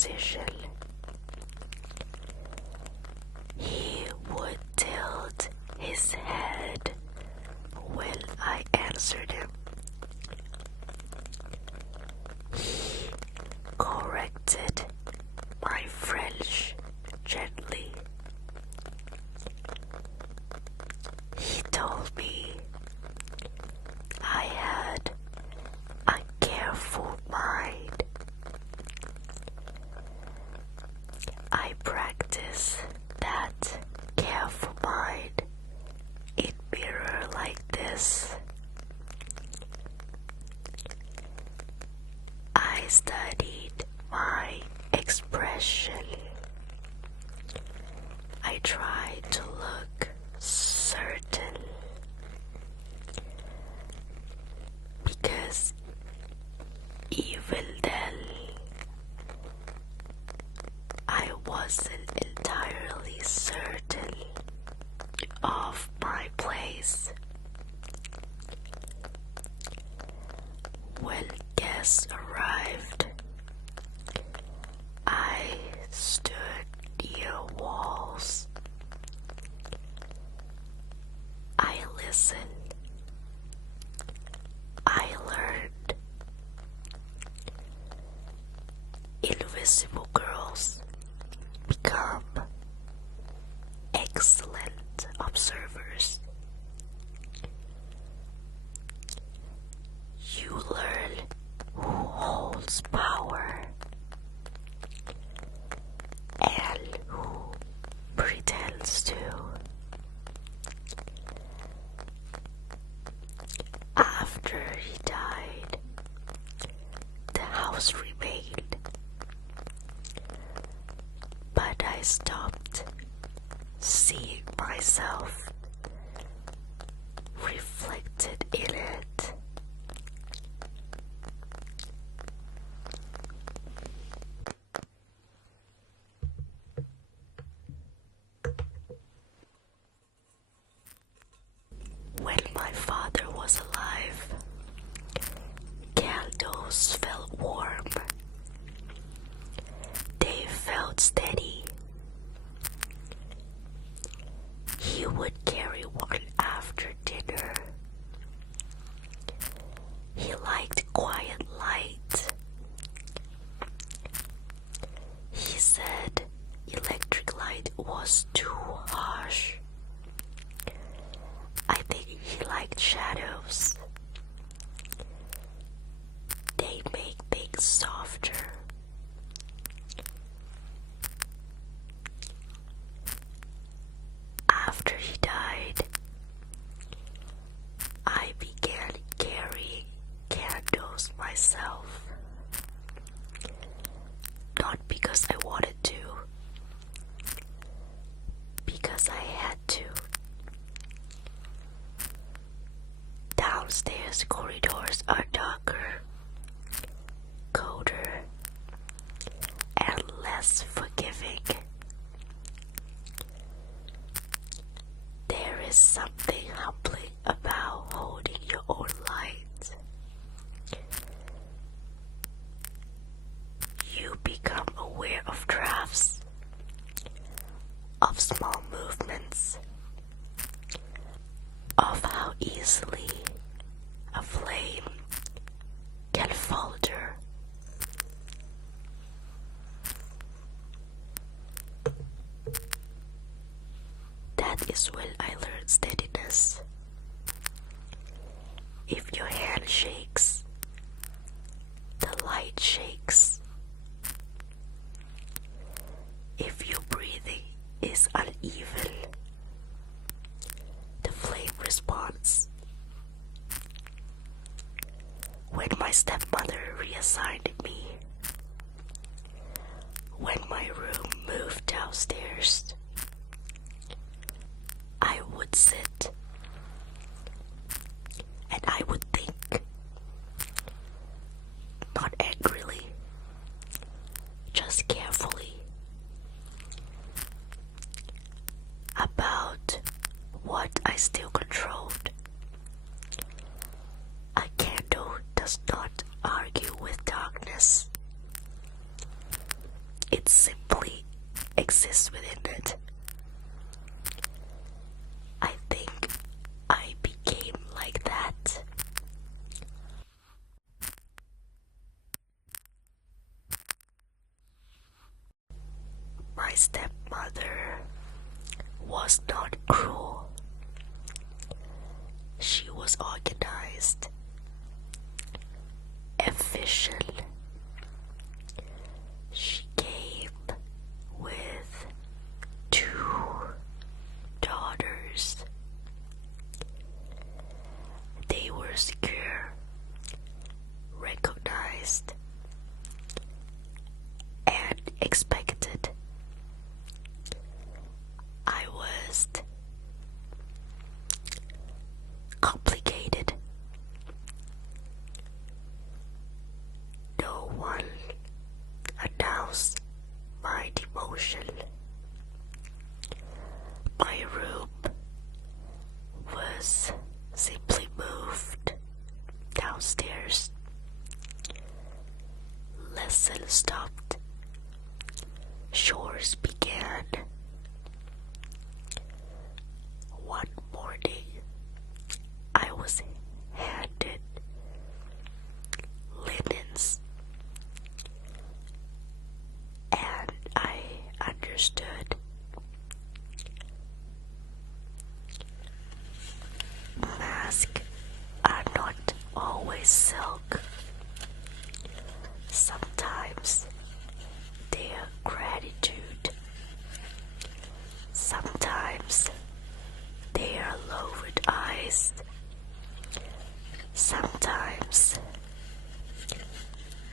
position. He would tilt his head when I answered him. He corrected my French gently. He told me I had a careful mind. I practice that careful mind in mirror like this. I studied my expression. I tried to look certain, because even then I wasn't entirely certain of my place. When guests arrived, I stood near walls. I listened. I learned. Invisible girls become excellent observers. You learn who holds power and who pretends to. After he died, the house remained, but I stopped seeing myself reflected in it. When my father was alive, candles felt warm. They felt steady. He would carry one after dinner. He liked quiet light. He said electric light was too harsh. I think he liked shadows. They make things softer. After he died, I began carrying candles myself. Not because I wanted to, because I had to. Downstairs corridors are darker, colder, and less forgiving. There is something humbling about holding your own light. You become aware of drafts, of small movements, of how easily a flame can falter. That is when I learned steadiness. If your hand shakes, the light shakes. If your breathing is uneven, the flame responds. When my stepmother reassigned me, when my room moved downstairs, I would sit and I would think, not angrily, just carefully. It simply exists within it. I think I became like that. My stepmother was not cruel. She was organized, efficient. She came with 2 daughters. They were secure, recognized, and expected. I was complicated. No one announced my demotion. My room was simply moved downstairs. Lessons stopped. Chores began. One morning, I was handed linens, and I understood. Masks are not always silk. Sometimes they are gratitude. Sometimes they are lowered eyes. Sometimes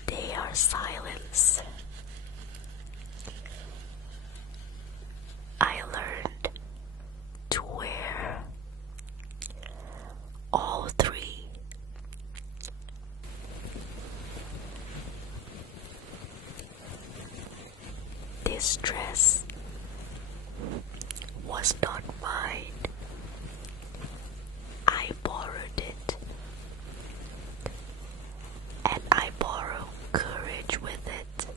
they are silence. I learned to wear all 3. This dress was not mine. I borrowed it, and I borrowed courage with it.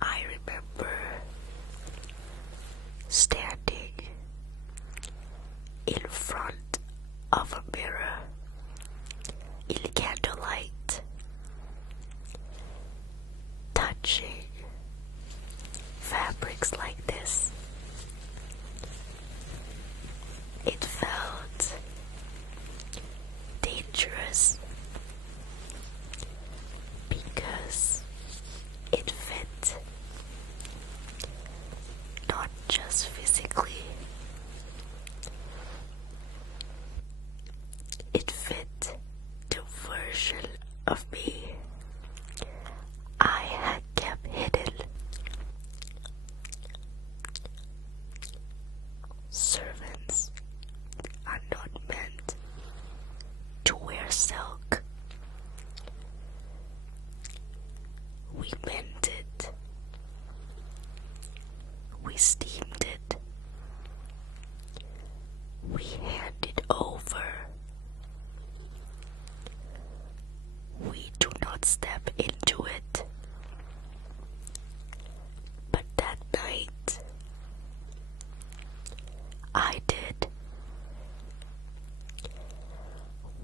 I remember standing in front of a mirror in candlelight, touching fabrics like this. It felt dangerous because it fit, not just physically. It fit the version of me I had kept hidden. Servants are not meant to wear silk. We mend it. We steamed it. We hand it over. We do not step into it. But that night, I did.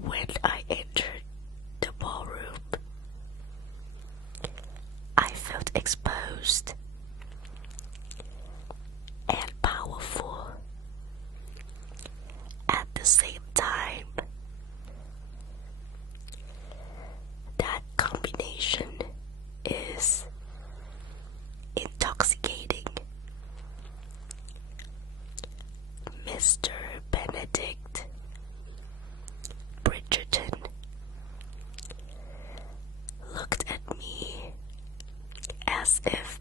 When I entered the ballroom, I felt exposed and powerful at the same time. That combination is intoxicating. Mr. Benedict Bridgerton looked at me as if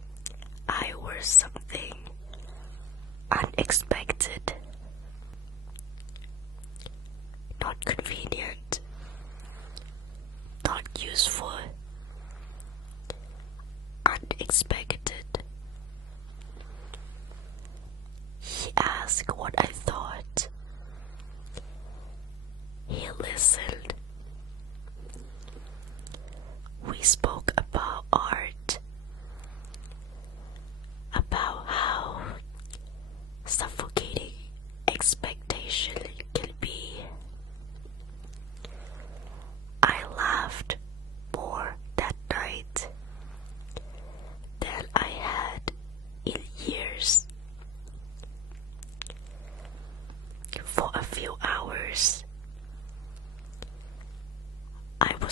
I were something unexpected, not convenient, not useful, unexpected. He asked what I thought. He listened. We spoke about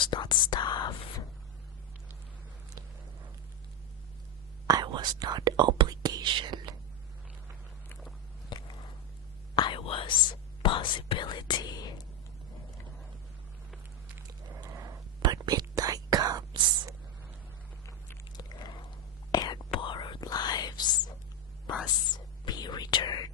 was not staff. I was not obligation. I was possibility. But midnight comes, and borrowed lives must be returned.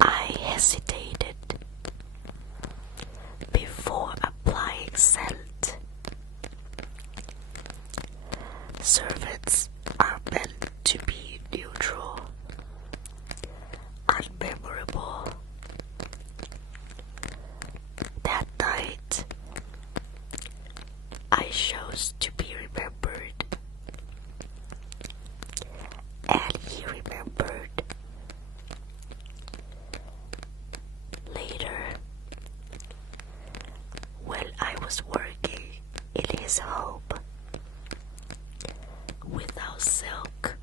I hesitated before applying scent. Servants are meant to be neutral, unmemorable. That night, I chose to be remembered, and he remembered. Later, when I was working in his home, without silk,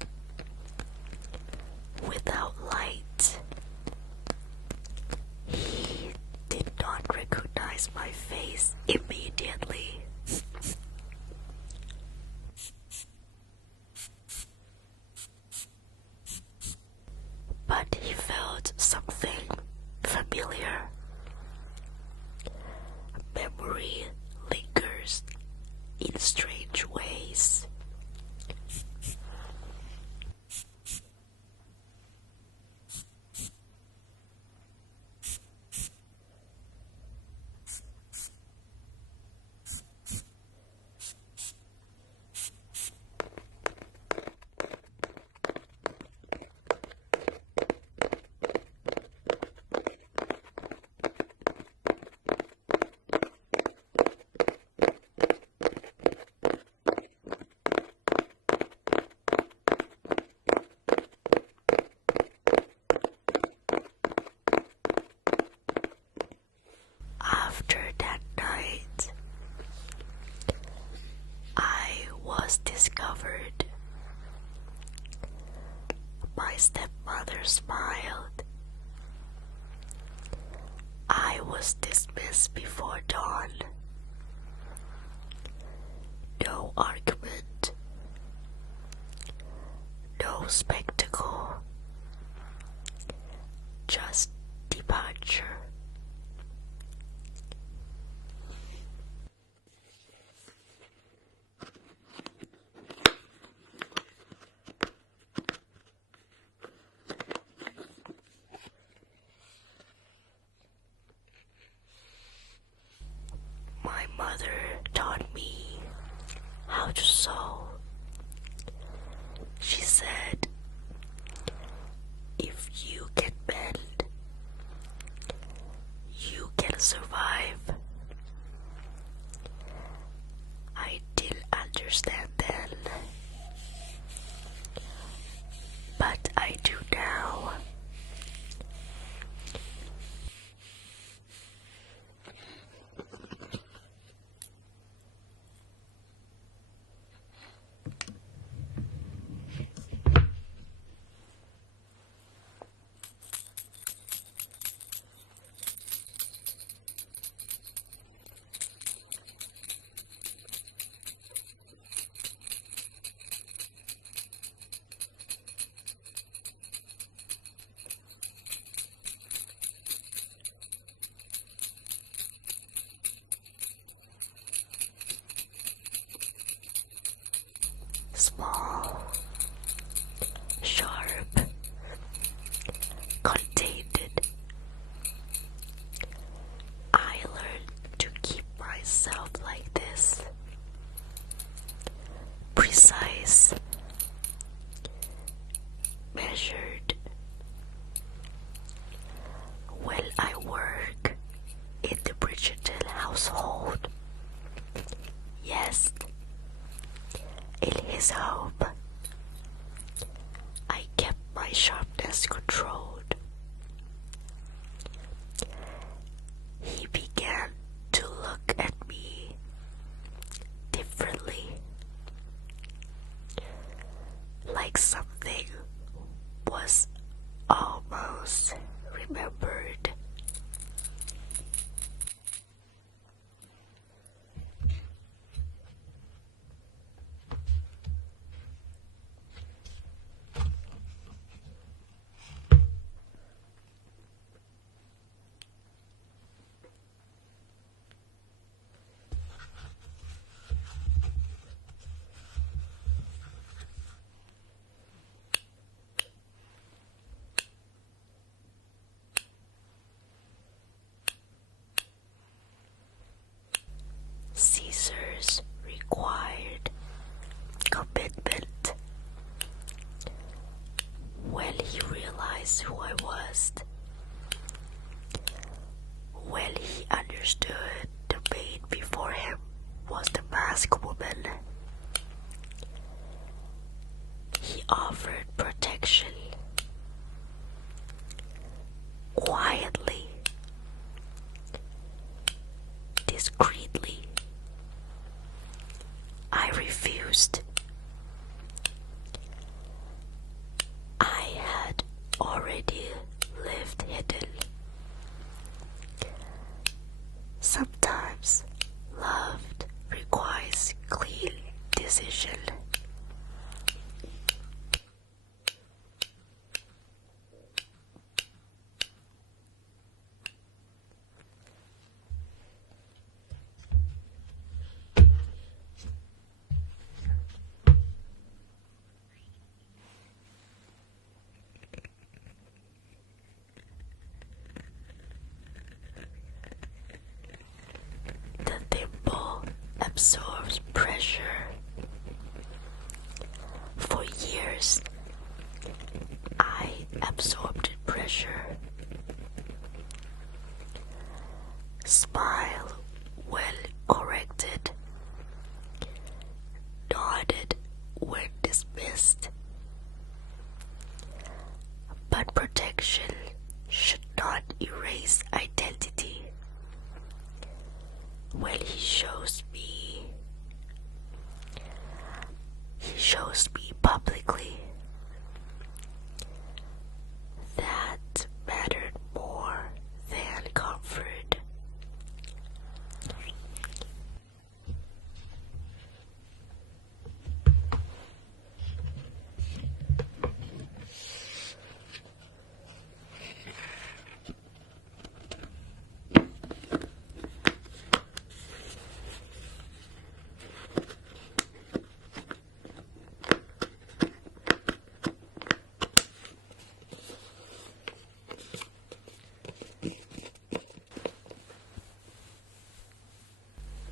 without light, he did not recognize my face immediately. But he felt something familiar. Memory lingers in strange ways. After that night, I was discovered. My stepmother smiled. I was dismissed before dawn. No argument, no spectacle, just departure. My mother taught me how to sew. She said, if you can mend, you can survive. I didn't understand then, but I do now. Small, sharp, contained. I learned to keep myself like this. Precise, measured. When I work in the Bridgerton household, yes, in his home, I kept my sharpness controlled. He offered protection. Quietly, discreetly, I refused. I had already lived hidden. Sometimes love requires clean decision. The thimble absorbs pressure. For years, I absorbed pressure. Smile when corrected, nodded when dismissed. But protection should not erase identity. When he shows me publicly. That mattered more than comfort.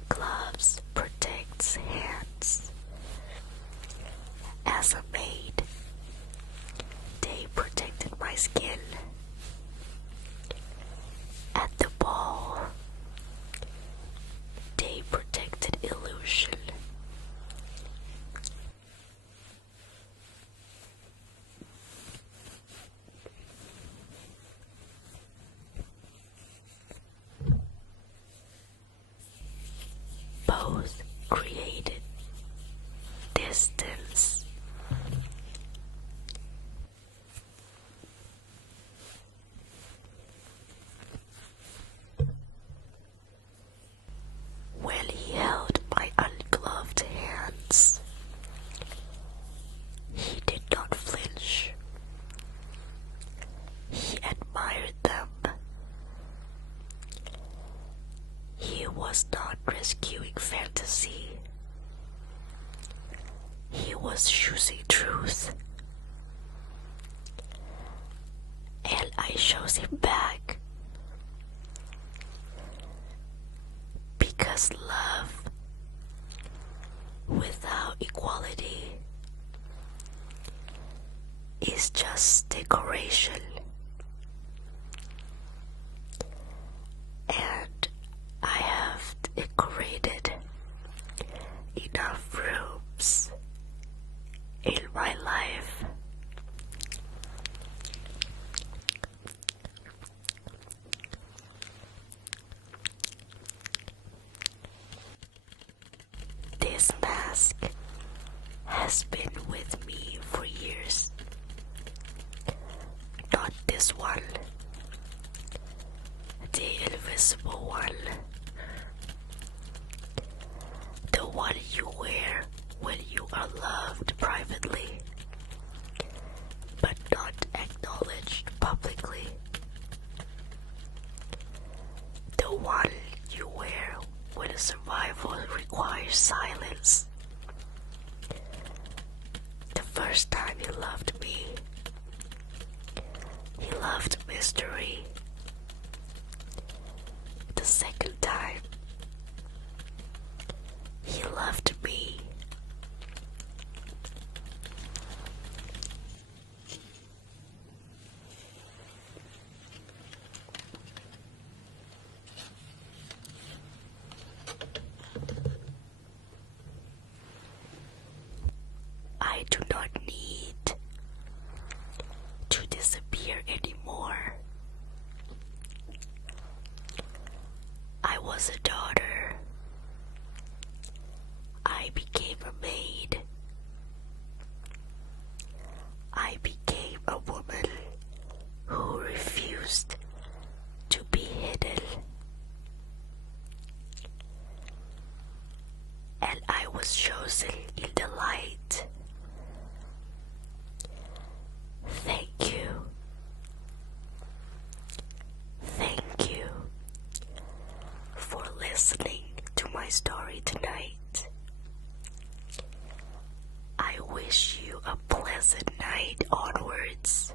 Gloves protects hands. As a maid, they protected my skin. At the ball, they protected illusion. Both created distance. When he held my ungloved hands, he did not flinch. He admired them. He was not rescuing fantasy. He was choosing truth. And I chose him back. Because love without equality is just decoration. And I have decorated enough rooms in my life. This mask has been with me for years. Not this one. The invisible one. The one you wear when you are loved privately, but not acknowledged publicly. The one you wear when survival requires silence. The first time he loved me, he loved mystery. The second time, he loved me. I do not need a maid. I became a woman who refused to be hidden, and I was chosen in the light. Thank you. Thank you for listening to my story tonight. I wish you a pleasant night onwards.